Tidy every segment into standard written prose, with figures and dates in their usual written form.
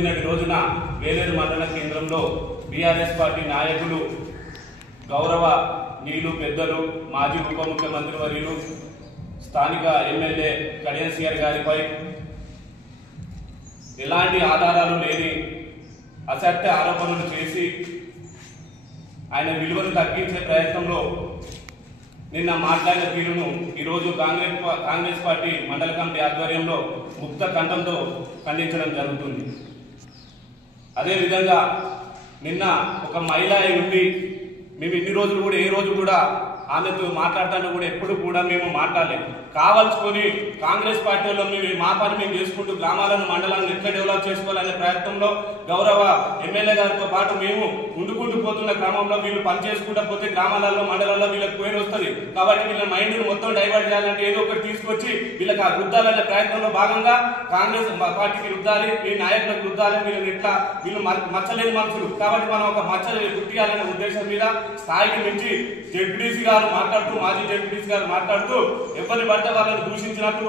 నిన్నటి రోజున వేలేరు మండల కేంద్రంలో బీఆర్ఎస్ పార్టీ నాయకులు గౌరవ నీలు పెద్దలు మాజీ ఉప ముఖ్యమంత్రి వర్యులు స్థానిక ఎమ్మెల్యే కడియం సిఆర్ గారిపై ఎలాంటి ఆధారాలు లేని అసత్య ఆరోపణలు చేసి ఆయన విలువను తగ్గించే ప్రయత్నంలో నిన్న మాట్లాడిన తీరును ఈరోజు కాంగ్రెస్ పార్టీ మండల కమిటీ ఆధ్వర్యంలో ముక్త కంఠంతో ఖండించడం జరుగుతుంది. అదేవిధంగా నిన్న ఒక మహిళ ఉండి మేము ఇన్ని రోజులు కూడా ఏ రోజు కూడా ఆమెతో మాట్లాడతాను కూడా ఎప్పుడు కూడా మేము మాట్లాడలేము. కావాల్సుకొని కాంగ్రెస్ పార్టీలో మేము మా పని మేము చేసుకుంటూ గ్రామాలను మండలాలను ఎట్లా డెవలప్ చేసుకోవాలనే ప్రయత్నంలో గౌరవ ఎమ్మెల్యే గారితో పాటు మేము ముందుకుంటూ పోతున్న క్రమంలో వీళ్ళు పని చేసుకుంటూ పోతే గ్రామాలలో మండలాల్లో వీళ్ళకి పేరు వస్తుంది. కాబట్టి వీళ్ళ మైండ్ని మొత్తం డైవర్ట్ చేయాలంటే ఏదో ఒకటి తీసుకొచ్చి వీళ్ళకి రుద్దాలనే ప్రయత్నంలో భాగంగా కాంగ్రెస్ పార్టీకి రుద్దాలి, ఈ నాయకులకు రుద్దాలి, వీళ్ళని ఎట్లా వీళ్ళు మచ్చలేని మనుషులు కాబట్టి మనం ఒక మచ్చలు గుర్తియాలనే ఉద్దేశం మీద స్థాయికి మించి జెడ్పీటీసీ గారు మాట్లాడుతూ మాజీ జెడ్పీటీసీ గారు మాట్లాడుతూ ఎవరిని పడితే వాళ్ళని దూషించినట్టు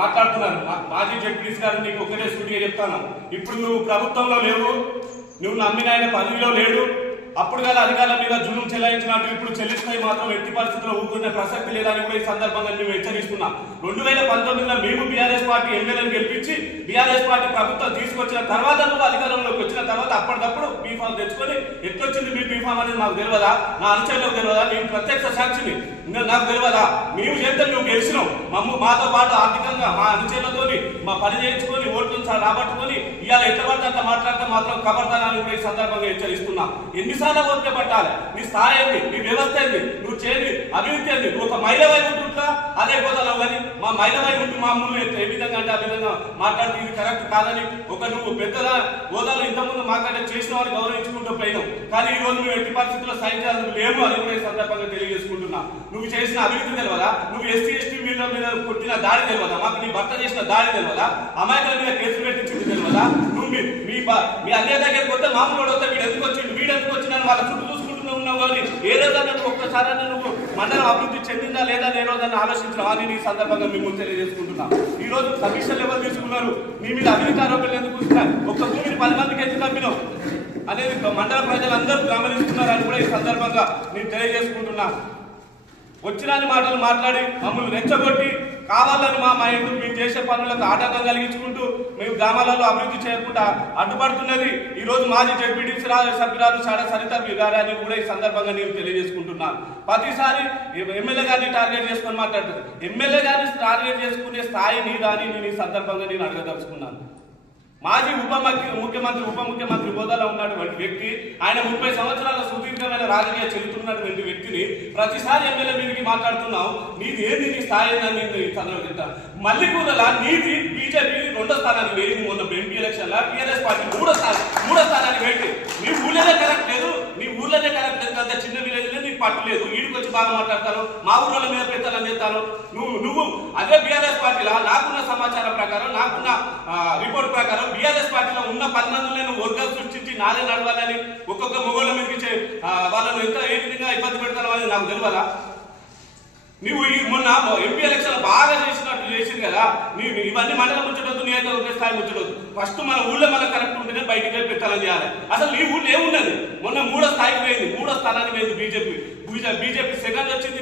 మాట్లాడుతున్నారు. మాజీ జెడ్పీటీసీ గారు నీకు ఒకటే సూటిగా చెప్తాను, ఇప్పుడు నువ్వు ప్రభుత్వంలో లేవు, నువ్వు నమ్మిన ఆయన పదవిలో లేడు, అప్పుడు గల అధికారుల మీద జులుం చెల్లించినట్టు ఇప్పుడు చెల్లిస్తాయి మాత్రం ఎట్టి పరిస్థితుల్లో ఊరుకునే ప్రసక్తి లేదని కూడా ఈ సందర్భంగా మేము హెచ్చరిస్తున్నాం. 2019లో మేము బీఆర్ఎస్ పార్టీ ఎమ్మెల్యేలను గెలిపించి బీఆర్ఎస్ పార్టీ ప్రభుత్వం తీసుకొచ్చిన తర్వాత కూడా అధికారంలోకి వచ్చిన తర్వాత అప్పటికప్పుడు బీఫామ్ తెచ్చుకొని ఎట్లొచ్చింది మీ బీఫామ్ అనేది మాకు తెలియదా, నా అనుచరులకు తెలియదా, నేను ప్రత్యక్ష సాక్షిని నాకు తెలియదా, మేము చేస్తే మేము గెలిచినాం, మాతో పాటు ఆర్థికంగా మా అనుచరులతోని మా పని చేయించుకొని ఓట్లను రాబట్టుకొని ఇవాళ ఎట్లా పడితే అట్లా మాట్లాడితే మాత్రం కబర్దానాన్ని కూడా ఈ సందర్భంగా హెచ్చరిస్తున్నాం. ఎన్నిసార్లు ఓపిక పట్టాలి, నీ స్థాయి ఏంది, నీ వ్యవస్థ ఏంది, నువ్వు చేయని అభివృద్ధి ఏంది, నువ్వు ఒక మహిళ వైపు ఉంటుంటా అదే పోతావు కానీ మా మహిళ వైపు ఉంటూ మామూలు ఏ విధంగా అంటే ఆ విధంగా మాట్లాడితే ఇది కరెక్ట్ కాదని ఒక నువ్వు పెద్దగా హోదాలు ఇంతకుముందు మాట్లాడే చేసిన వారిని గౌరవించుకుంటూ పోయినావు. కానీ ఈ రోజు నువ్వు ఎట్టి పరిస్థితుల్లో సహించాలని లేవు అని కూడా ఈ సందర్భంగా తెలియజేసుకుంటున్నా. నువ్వు చేసిన అభివృద్ధి తెలియదా, నువ్వు ఎస్సీ ఎస్టీ మీద కొట్టిన దాడి తెలియదా, మాకు నీ భర్త చేసిన దాడి తెలియదా, అమాయకుల మీద కేసులు పెట్టించింది తెలియదా, నువ్వు మీ అన్నయ్య దగ్గరికి వస్తే మామూలు వస్తే వీడు ఎందుకు వచ్చిండు వీడు ఎందుకు వచ్చిందని వాళ్ళ చుట్టూ చూసుకుంటూ ఉన్నావు. కానీ ఏ రోజన్నా నువ్వు ఒక్కసారి నువ్వు మండలం అభివృద్ధి చెందిందా లేదా ఏ రోజన్నా ఆలోచించడం అని ఈ సందర్భంగా మేము తెలియజేసుకుంటున్నాం. ఈ రోజు కమిషన్లు ఎవరు తీసుకున్నారు, నీ మీద అవినీతి ఆరోపణలు ఎందుకు వస్తున్నాయి, ఒక్క భూమిని 10 మందికి ఎందుకు తప్పినావు అనేది మండల ప్రజలందరూ గమనిస్తున్నారని కూడా ఈ సందర్భంగా నేను తెలియజేసుకుంటున్నా. వచ్చినాని మాటలు మాట్లాడి మమ్మల్ని రెచ్చగొట్టి కావాలని మా మైండ్ మేము చేసే పనులకు ఆటంకం కలిగించుకుంటూ మేము గ్రామాలలో అభివృద్ధి చేయకుండా అడ్డుపడుతున్నది ఈ రోజు మాజీ జెడ్పీటీసీ సభ్యురాలు సాడ సరిత గారు అని కూడా ఈ సందర్భంగా నేను తెలియజేసుకుంటున్నాను. ప్రతిసారి ఎమ్మెల్యే గారిని టార్గెట్ చేసుకొని మాట్లాడుతుంది. ఎమ్మెల్యే గారిని టార్గెట్ చేసుకునే స్థాయి నీదా అని నేను ఈ సందర్భంగా నేను అడగదలుచుకున్నాను. మాజీ ఉప ముఖ్యమంత్రి హోదాలో ఉన్నటువంటి వ్యక్తి, ఆయన 30 సంవత్సరాల సుదీర్ఘమైన రాజకీయ చరిత్రన్నటువంటి వ్యక్తిని ప్రతిసారి ఎమ్మెల్యే మీదకి మాట్లాడుతున్నావు. నీది ఏంది, నీ స్థాయి మళ్ళీ కూడా నీది బీజేపీ 2వ స్థానానికి వేయింది. మొన్న ఎంపీ ఎలక్షన్ లా టీఆర్ఎస్ పార్టీ 3వ స్థానానికి వేయింది. నీ ఊళ్ళోనే కరెక్ట్ లేదు, అంత చిన్న విలేజ్ లో నీకు పట్టు లేదు, వీడికి వచ్చి బాగా మాట్లాడతాను, మా ఊళ్ళో మీద పెట్టాలని చెప్తాను. నువ్వు అదే బీఆర్ఎస్ పార్టీలో నాకున్న సమాచారం ప్రకారం నాకున్న రిపోర్ట్ ప్రకారం బీఆర్ఎస్ పార్టీలో ఉన్న 10 మందిలో నువ్వు వర్గాలు సృష్టించి నాదే నడవాలని ఒక్కొక్క మొగోళ్ళ మీదకి వాళ్ళను ఎంత ఏ విధంగా ఇబ్బంది పెడతాను అని నాకు తెలియదా. నువ్వు మొన్న ఎంపీ ఎలక్షన్ బాగా చేసింది కదా, నీవు ఇవన్నీ మండలం ముచ్చటొద్దు, నియోజకవర్గ స్థాయి ముచ్చటొద్దు, ఫస్ట్ మన ఊళ్ళో మనకు కరెక్ట్ ఉంటేనే బయటికి వెళ్ళి పెట్టాలని చేయాలి. అసలు నీ ఊళ్ళో ఏమున్నది, మొన్న 3వ స్థాయికి పోయింది, 3వ స్థానానికి పోయింది బీజేపీ సెకండ్ వచ్చింది,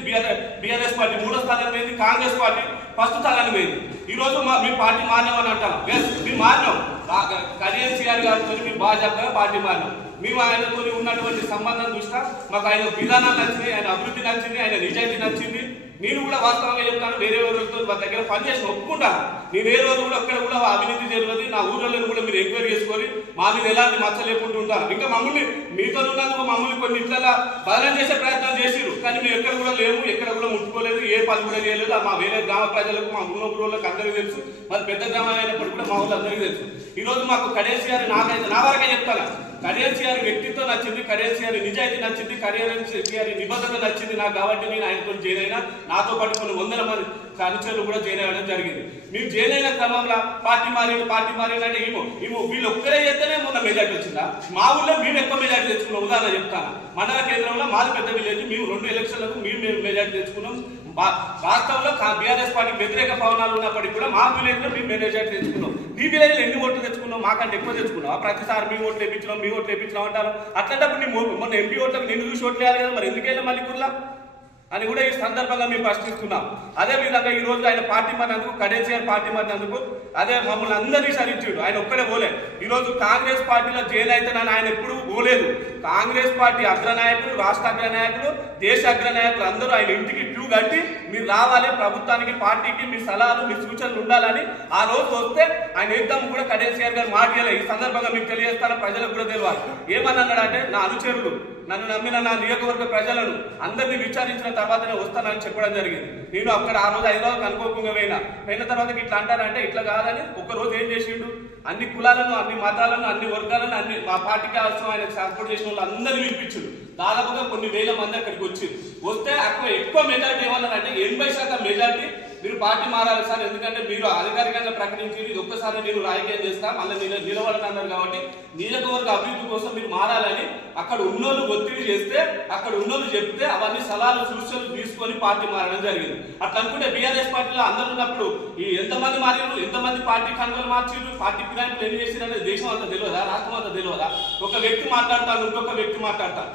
బీఆర్ఎస్ పార్టీ 3వ స్థానానికి పోయింది, కాంగ్రెస్ పార్టీ 1st స్థానానికి పోయింది. ఈ రోజు మీ పార్టీ మారినామని అంటాం, మేము మారినాం, కడియం సిఆర్ గారితో మేము బాగా చెప్పగా పార్టీ మారినాం. మేము ఆయనతో ఉన్నటువంటి సంబంధం చూసినా మాకు ఆయన విధానాలు నచ్చింది, ఆయన అభివృద్ధి నచ్చింది, ఆయన నిజాయితీ నచ్చింది. నేను కూడా వాస్తవంగా చెప్తాను, వేరే రోజులతో మా దగ్గర పనిచేసి ఒప్పుకుంటాను. నేను ఏ రోజు కూడా అక్కడ కూడా అవినీతి జరిగింది, నా ఊళ్ళో కూడా మీరు ఎంక్వైరీ చేసుకొని మా మీద ఎలాంటి మచ్చ లేకుండా ఉంటారు. ఇంకా మమ్మల్ని మీతో ఉన్నందుకు మమ్మల్ని కొన్ని ఇట్లా బదనం చేసే ప్రయత్నం చేసిరు, కానీ మేము ఎక్కడ కూడా లేము, ఎక్కడ కూడా ముట్టుకోలేదు, ఏ పని కూడా చేయలేదు. మా వేరే గ్రామ ప్రజలకు మా ఉన్న ఊళ్ళకి అందరికీ తెలుసు, మరి పెద్ద గ్రామం అయినప్పుడు కూడా మా ఊళ్ళో అందరికీ తెలుసు. ఈ రోజు మాకు కడియం సిఆర్ నాకైతే నా వరకే చెప్తాను, కడియం సిఆర్ వ్యక్తిత్వం నచ్చింది, కడియం సిఆర్ నిజాయితీ నచ్చింది, కడియం సిఆర్ నిబద్ధత నచ్చింది నాకు. కాబట్టి నేను ఆయనతో జాయిన్ అయినా, నాతో పాటు కొన్ని 100 మంది అనుచరులు కూడా జాయిన్ అవ్వడం జరిగింది. మేము జాయిన్ అయిన క్రమంలో పార్టీ మారిందంటే ఏమో వీళ్ళు ఒక్కరే చేస్తేనే మొన్న మెజార్టీ వచ్చిందా. మా ఊళ్ళో మేము ఎక్కువ మెజార్టీ తెచ్చుకున్నాం. ఉదాహరణ చెప్తాను, మండల కేంద్రంలో మాది పెద్ద విలేజ్, మేము 2 ఎలక్షన్లకు మేము మెజార్టీ తెచ్చుకున్నాం. రాష్ట్రంలో బీఆర్ఎస్ పార్టీ వ్యతిరేక పవనాలు ఉన్నప్పటికీ కూడా మా విలేజ్ లో మేము మెజార్టీ తెచ్చుకున్నాం. మీ విలేజ్ లో ఎన్ని ఓట్లు తెచ్చుకున్నాం? మాకంటే ఎక్కువ తెచ్చుకున్నాం. ప్రతిసారి మీ ఓట్లు వేయించినాం, మీ ఓట్లు వేయించినాం అంటారు. అట్లాంటప్పుడు నీ మొన్న ఎంపీ ఓట్లకు నిన్ను చూసి ఓట్లు వేయాలి కదా, మరి ఎందుకైనా మళ్ళీ కుర్లా అని కూడా ఈ సందర్భంగా మేము ప్రశ్నిస్తున్నాం. అదే విధంగా ఈ రోజు ఆయన పార్టీ మారినందుకు, కేసీఆర్ పార్టీ మారినందుకు అదే మమ్మల్ని అందరినీ సరించాడు. ఆయన ఒక్కడే పోలే. ఈ రోజు కాంగ్రెస్ పార్టీలో జైలు అయితే ఆయన ఎప్పుడు పోలేదు. కాంగ్రెస్ పార్టీ అగ్రనాయకులు, రాష్ట్ర అగ్రనాయకులు, దేశ అగ్రనాయకులు అందరూ ఆయన ఇంటికి క్యూ కట్టి మీరు రావాలి, ప్రభుత్వానికి పార్టీకి మీ సలహాలు మీ సూచనలు ఉండాలని ఆ రోజు వస్తే ఆయన యుద్ధం కూడా కేసీఆర్ గారు మాట్లాడలే. ఈ సందర్భంగా మీకు తెలియజేస్తాను, ప్రజలకు కూడా తెలియాలి. ఏమన్నాడంటే నా అనుచరులు, నన్ను నమ్మిన నా నియోజకవర్గ ప్రజలను అందరినీ విచారించిన తర్వాతనే వస్తానని చెప్పడం జరిగింది. నేను అక్కడ ఆ రోజు 5 రోజులు అనుకోకుండా పోయిన తర్వాత ఇట్లా అంటారంటే ఇట్లా కాదని ఒక రోజు ఏం చేసిండు, అన్ని కులాలను, అన్ని మతాలను, అన్ని వర్గాలను, అన్ని మా పార్టీకి అవసరం ఆయన సపోర్ట్ చేసిన వాళ్ళు అందరినీ వినిపించారు. దాదాపుగా కొన్ని వేల మంది అక్కడికి వచ్చారు. వస్తే అక్కడ ఎక్కువ మెజార్టీ ఏమన్నారంటే 80% మెజార్టీ మీరు పార్టీ మారాలి సార్, ఎందుకంటే మీరు అధికారికంగా ప్రకటించి ఇది ఒక్కసారి నేను రాజకీయం చేస్తా మళ్ళీ నిలబడతాన్నారు కాబట్టి నియోజకవర్గ అభివృద్ధి కోసం మీరు మారాలని అక్కడ ఉన్నోళ్ళు ఒత్తిడి చేస్తే, అక్కడ ఉన్నోళ్ళు చెప్తే అవన్నీ సలహాలు సూచనలు తీసుకొని పార్టీ మారడం జరిగింది. అట్లా అనుకుంటే బీఆర్ఎస్ పార్టీలో అందరూ ఉన్నప్పుడు ఈ ఎంతమంది మారారు, ఎంతమంది పార్టీ కన్వీనర్ మార్చారు, పార్టీ ఫిరాయింపులు ఎన్ని చేశారు అనేది దేశం అంతా తెలియదా, రాష్ట్రం అంతా తెలియదా? ఒక వ్యక్తి మాట్లాడతాడు, ఇంకొక వ్యక్తి మాట్లాడతాడు.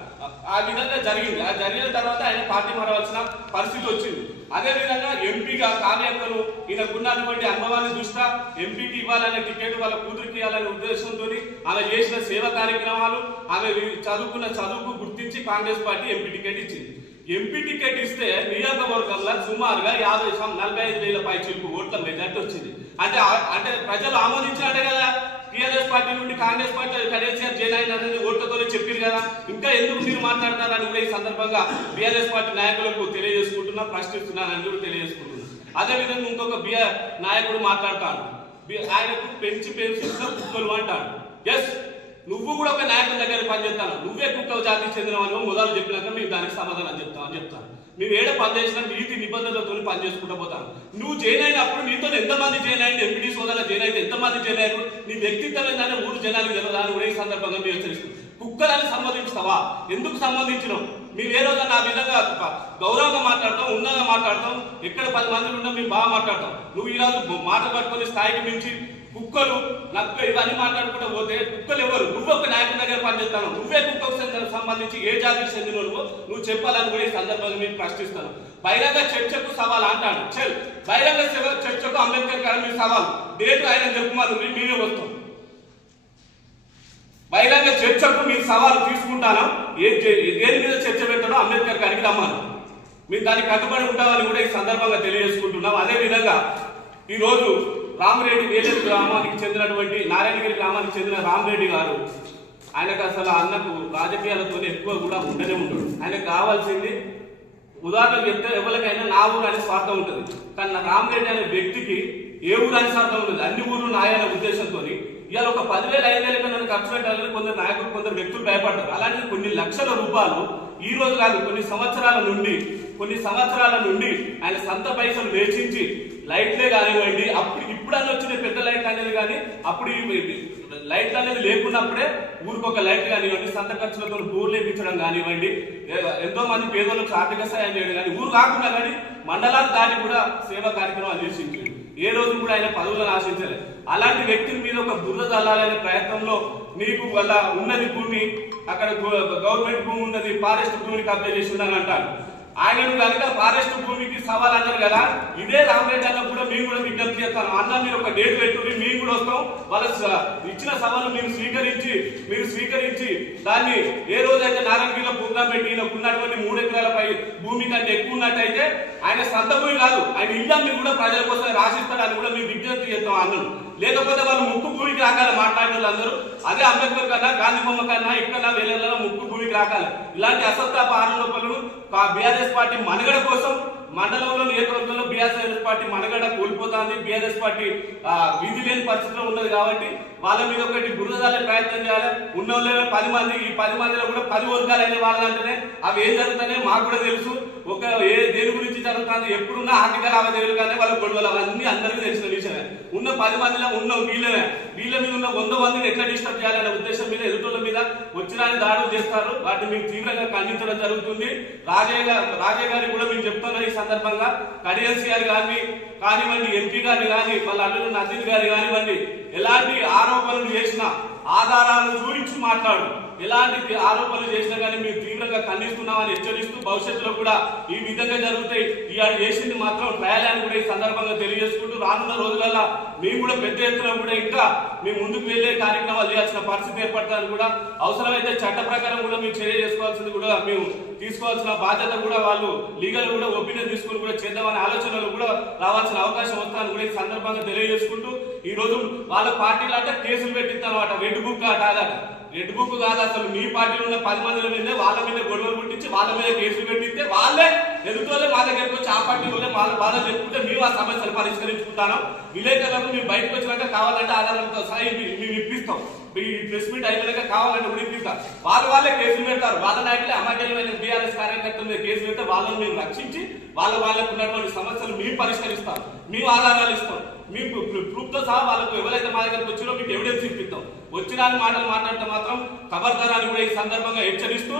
ఆ విధంగా జరిగింది. ఆ జరిగిన తర్వాత ఆయన పార్టీ మారవలసిన పరిస్థితి వచ్చింది. అదే విధంగా ఎంపీగా కావ్యక్కను ఈయనకున్నటువంటి అనుభవాన్ని చూస్తా ఎంపీకి ఇవ్వాలనే టికెట్ వాళ్ళ కూతురికి ఇవ్వాలనే ఉద్దేశంతో ఆమె చేసిన సేవా కార్యక్రమాలు, ఆమె చదువుకున్న చదువుకు గుర్తించి కాంగ్రెస్ పార్టీ ఎంపీ టికెట్ ఇచ్చింది. ఎంపీ టికెట్ ఇస్తే నియోజకవర్గంలో సుమారుగా 45,000 పైచిలుకు ఓట్ల మెజార్టీ వచ్చింది. అంటే ప్రజలు ఆమోదించినట్టే కదా. టీఆర్ఎస్ పార్టీ నుండి కాంగ్రెస్ పార్టీ కేసీఆర్ జైన్ అనేది ఓట్లతోనే చెప్పారు కదా, ఇంకా ఎందుకు మీరు మాట్లాడతారని కూడా ఈ సందర్భంగా బీఆర్ఎస్ పార్టీ నాయకులకు తెలియజేసుకుంటున్నా, ప్రశ్నిస్తున్నానని కూడా తెలియజేసుకుంటున్నా. అదే విధంగా ఇంకొక నాయకుడు మాట్లాడతాడు, ఆయనకు పెంచి కుక్కలు అంటాడు. ఎస్, నువ్వు కూడా ఒక నాయకుడి దగ్గర పనిచేస్తాను, నువ్వే కుక్క జాతికి చెందినవని మొదలు చెప్పినాక మేము దానికి సమాధానం చెప్తాను. మేము ఏడ పనిచేసినా నీతి నిబంధనలతో పని చేసుకుంటూ పోతాను. నువ్వు జైన్ అయినప్పుడు నీతో ఎంతమంది జైన్ అయింది, ఎంపీడీ సోదరుల జైన్ అయితే ఎంతమంది జైన్ అయ్యారు, నీ వ్యక్తిత్వం ఏంటంటే ఊరు జనానికి తెలియదా అని కూడా ఈ సందర్భంగా మేము హెచ్చరిస్తాం. కుక్కలని సంబంధించుతావా? ఎందుకు సంబంధించినావు? మేము ఏ రోజు నా విధంగా గౌరవంగా మాట్లాడతాం, ఉన్నతంగా మాట్లాడతాం, ఎక్కడ 10 మంది ఉంటే మేము బాగా మాట్లాడతాం. నువ్వు ఈరోజు మాట పట్టుకొని స్థాయికి మించి కుక్కలు నక్క ఇవన్నీ మాట్లాడుకుంటూ పోతే కుక్కలు ఎవరు? నువ్వు ఒక నాయకుడి దగ్గర పనిచేస్తాను, నువ్వే కుక్కకు సంబంధించి ఏ జాతికి చెందిన నువ్వు చెప్పాలని కూడా ఈ సందర్భంగా మేము ప్రశ్నిస్తాను. బహిరంగ చర్చకు సవాల్ అంటాడు. బహిరంగ చర్చకు అంబేద్కర్ గారు మీరు సవాల్ డేట్ ఆయన చెప్పుమారు మేమే వస్తాం. బహిరంగ చర్చకు మీరు సవాలు తీసుకుంటానా? దేని మీద చర్చ పెట్టాడో అంబేద్కర్ గారికి రమ్మను, మీరు దానికి కట్టుబడి ఉంటామని కూడా ఈ సందర్భంగా తెలియజేసుకుంటున్నాం. అదే విధంగా ఈరోజు రామరెడ్డి వేలేరు గ్రామానికి చెందినటువంటి నారాయణగిరి గ్రామానికి చెందిన రామరెడ్డి గారు, ఆయనకు అసలు అన్నకు రాజకీయాలతో ఎక్కువ కూడా ఉండనే ఉంటాడు. ఆయనకు కావాల్సింది ఉదాహరణకు చెప్తే ఎవరికైనా నా ఊరు అనే స్వార్థం ఉంటుంది, కానీ నా రామరెడ్డి అనే వ్యక్తికి ఏ ఊరు అనే స్వార్థం ఉంటుంది, అన్ని ఊర్లు నాయన ఉద్దేశంతో ఇవాళ ఒక 10,000 5,000 కన్నా ఖర్చు పెట్టాలని కొందరు నాయకులు కొందరు వ్యక్తులు భయపడతారు. అలాంటి కొన్ని లక్షల రూపాయలు ఈ రోజు కాదు కొన్ని సంవత్సరాల నుండి ఆయన సొంత పైసలు వేచించి లైట్లే కానివ్వండి, ఇప్పుడన్నా వచ్చిన పెద్ద లైట్ అనేది కానీ అప్పుడు లైట్ అనేది లేకున్నప్పుడే ఊరికొక లైట్ కానివ్వండి, సొంత ఖర్చులతో ఊరు లేపించడం కానివ్వండి, ఎంతో మంది పేదలకు ఆర్థిక సాయం చేయడం కానీ, ఊరు కాకుండా కానీ మండలాలు దాటి కూడా సేవా కార్యక్రమాలు చేసింది. ఏ రోజు కూడా ఆయన పదవులను ఆశించలేదు. అలాంటి వ్యక్తుల మీద ఒక బురద చల్లాలనే ప్రయత్నంలో మీకు వల్ల ఉన్నది భూమి, అక్కడ గవర్నమెంట్ భూమి ఉన్నది, ఫారెస్ట్ భూమిని కబ్జా చేసి ఉందని అంటారు. ఆయనను కనుక ఫారెస్ట్ భూమికి సవాల్ అన్నారు కదా, ఇదే రామరెడ్డి అన్న కూడా మేము కూడా విజ్ఞప్తి చేస్తాను. అన్న మీరు ఒక డేట్ పెట్టుకుని మేము కూడా వస్తాం, వాళ్ళ ఇచ్చిన సవాలు మీరు స్వీకరించి దాన్ని ఏ రోజైతే నారాయణగిరిలో ప్రోగ్రాం పెట్టి ఈయనకు ఉన్నటువంటి 3 ఎకరాలపై భూమి కంటే ఎక్కువ ఉన్నట్టయితే ఆయన సొంత భూమి కాదు, ఆయన ఇల్లు కూడా ప్రజల కోసం రాసిస్తాడని కూడా మేము విజ్ఞప్తి చేస్తాం అన్నను. లేకపోతే వాళ్ళు ముక్కు భూమికి రాకాలి మాట్లాడిన వాళ్ళందరూ, అదే అంబేద్కర్ కన్నా గాంధీ బొమ్మ కన్నా ఇక్కడ వేలలో ముక్కు భూమికి రాకాలి. ఇలాంటి అసత్తాప ఆరోపణలు బీఆర్ఎస్ పార్టీ మనుగడ కోసం మండలంలో నియోజకవర్గంలో బీఆర్ఎస్ పార్టీ మనుగడ కోల్పోతుంది. బీఆర్ఎస్ పార్టీ విధి లేని పరిస్థితిలో ఉన్నది కాబట్టి వాళ్ళ మీద ఒకటి బురదలే ప్రయత్నం చేయాలి. ఉన్న 10 మంది, ఈ 10 మందిలో కూడా 10 వర్గాలు అయిన వాళ్ళంటేనే అవి ఏం జరుగుతున్నాయి మాకు కూడా తెలుసు. దేని గురించి జరుగుతుంది, ఎప్పుడున్నా ఆర్థిక లావాదేవీలు కానీ వాళ్ళ గొడవలు అవన్నీ అందరికీ తెలిసిన విషయమే. ఉన్న 10 మందిలో ఉన్న వీళ్ళ మీద ఉన్న 100 మందిని ఎట్లా డిస్టర్బ్ చేయాలనే ఉద్దేశం మీద ఎదుటోళ్ళ మీద వచ్చిన దాడులు చేస్తారు. వాటిని మేము తీవ్రంగా ఖండించడం జరుగుతుంది. రాజయ్య గారికి కూడా మేము చెప్తున్నాం ఈ సందర్భంగా, కడియన్స్ గారు కానివ్వండి, ఎంపీ గారు కానీ, వాళ్ళ అల్లుడు నజీర్ గారు కానివ్వండి, ఎలాంటి ఆరోపణలు చేసినా ఆధారాలను చూపించి మాట్లాడు. ఎలాంటి ఆరోపణలు చేసినా కానీ మేము తీవ్రంగా ఖండిస్తున్నామని హెచ్చరిస్తూ భవిష్యత్తులో కూడా ఈ విధంగా జరుగుతాయి. ఇవాళ చేసింది మాత్రం ట్రయల్ అని కూడా ఈ సందర్భంగా తెలియజేసుకుంటూ రానున్న రోజులలో మేము కూడా పెద్ద ఎత్తున కూడా ఇంకా మేము ముందుకు వెళ్లే కార్యక్రమాలు చేయాల్సిన పరిస్థితి ఏర్పడతారని కూడా, అవసరమైతే చట్ట ప్రకారం కూడా మేము చర్య చేసుకోవాల్సింది కూడా మేము తీసుకోవాల్సిన బాధ్యత కూడా వాళ్ళు లీగల్ కూడా ఒపీనియన్ తీసుకుని కూడా చేద్దామనే ఆలోచనలు కూడా రావాల్సిన అవకాశం వస్తారని కూడా ఈ సందర్భంగా తెలియజేసుకుంటూ, ఈ రోజు వాళ్ళ పార్టీలు అంటే కేసులు పెట్టిస్తానమాట. రెడ్ బుక్ రెడ్ బుక్ కాదు, అసలు మీ పార్టీలో ఉన్న 10 మందిల మీద వాళ్ళ మీద గొడవలు పుట్టించి వాళ్ళ మీద కేసులు పెట్టిస్తే వాళ్ళే ఎదుటోళ్ళే మా దగ్గరకు వచ్చి ఆ పార్టీ వాళ్ళే వాళ్ళ బాధలు చెప్పుకుంటే మేము ఆ సమస్యలు పరిష్కరించుకుంటాను. విలేకరులకు మేము బయటకు వచ్చినాక కావాలంటే ఆధారాలతో సహా మేము ఇప్పిస్తాం. ఈ ప్రెస్ మీట్ అయిపోయాక కావాలంటే కూడా ఇప్పిస్తాం. వాళ్ళే కేసులు పెడతారు. వాళ్ళ నాయకులే అమాయకులమైన బీఆర్ఎస్ కార్యకర్తల మీద కేసులు పెడితే వాళ్ళని మేము రక్షించి వాళ్ళకు ఉన్నటువంటి సమస్యలు మేము పరిష్కరిస్తాం. మేము ఆధారాలు ఇస్తాం. మీకు ప్రూఫ్ తో సహా వాళ్ళకు ఎవరైతే మా దగ్గరకు వచ్చినో మీకు ఎవిడెన్స్ ఇప్పిస్తాం. వచ్చిన మాటలు మాట్లాడితే మాత్రం ఖబర్దారాన్ని కూడా ఈ సందర్భంగా హెచ్చరిస్తూ